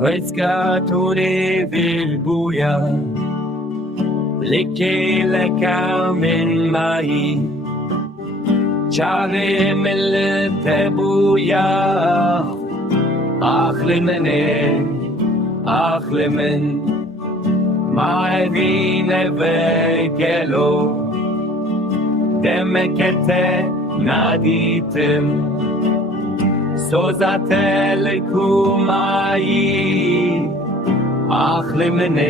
Pescatore del buia, lecce le camen mai, chave mele te buia, achlemen, mai vine vegelo, demekete naditem. Sozatel kumai, achlemen.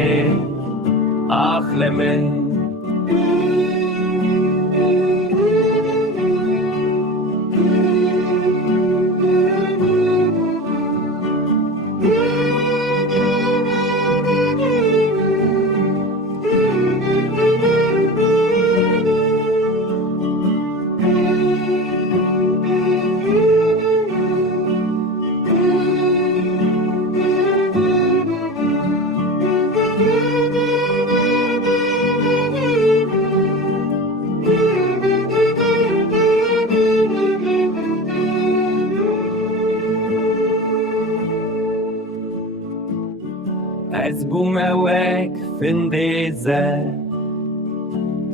Ezbumewek findeze,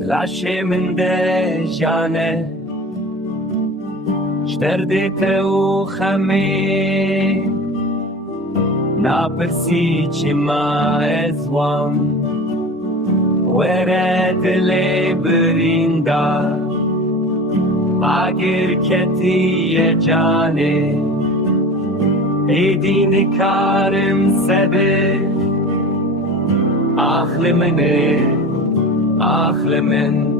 lasce mendejane, sterdite u khame, na persici ma ezwam, weret le brinda, agir keti e jane, edin karim sebe. أخلمن